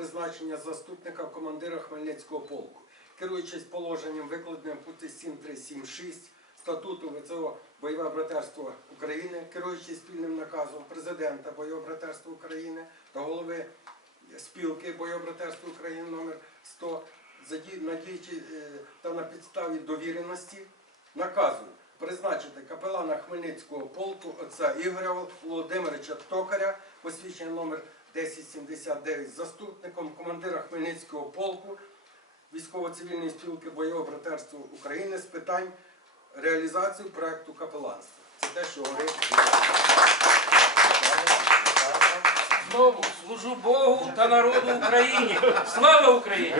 призначення заступника командира Хмельницького полку. Керуючись положенням, викладеним в пункті 7376 статуту ВЦО Бойове братерство України, керуючись спільним наказом президента Бойового братерства України та голови спілки Бойового братерства України номер 100 надіючи е, та на підставі довіреності наказую призначити капелана Хмельницького полку отця Ігоря Володимировича Токаря, посвідчення номер 1079, заступником командира Хмельницького полку військово-цивільної спілки Бойового братерства України з питань реалізації проекту капеланства. Це те, що говорив. Знову служу Богу та народу України. Слава Україні!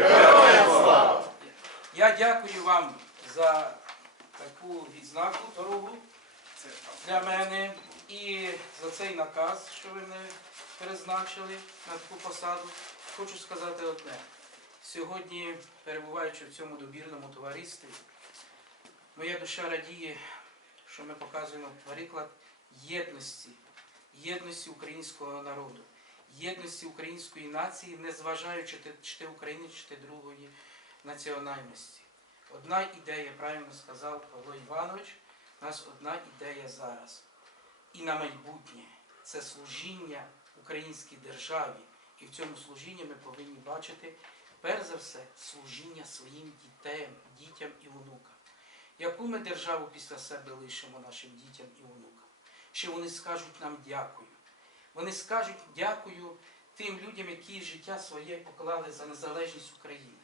Слава! Я дякую вам за таку відзнаку дорогу для мене і за цей наказ, що ви мене призначили на таку посаду. Хочу сказати одне. Сьогодні, перебуваючи в цьому добірному товаристві, моя душа радіє, що ми показуємо приклад єдності, єдності українського народу, єдності української нації, незважаючи чи ти українець, чи ти другої національності. Одна ідея, правильно сказав Павло Іванович, у нас одна ідея зараз. І на майбутнє це служіння українській державі. І в цьому служінні ми повинні бачити, перш за все, служіння своїм дітям, дітям і онукам. Яку ми державу після себе лишимо нашим дітям і онукам? Що вони скажуть нам дякую. Вони скажуть дякую тим людям, які життя своє поклали за незалежність України.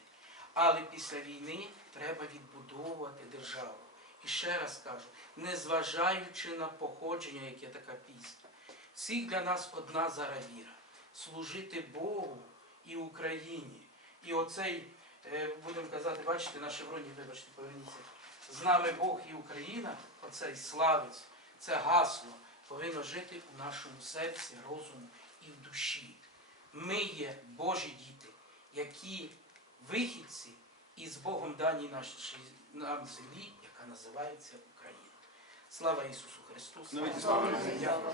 Але після війни треба відбудовувати державу. І ще раз кажу, незважаючи на походження, яке така пісня, всіх для нас одна зараз віра служити Богу і Україні. І оцей, е, будемо казати, бачите, на шевроні, вибачте, поверніться, з нами Бог і Україна, оцей славець, це гасло повинно жити у нашому серці, розуму і в душі. Ми є Божі діти, які вихідці із Богом даній нашій нам землі, яка називається Україна. Слава Ісусу Христу! Слава.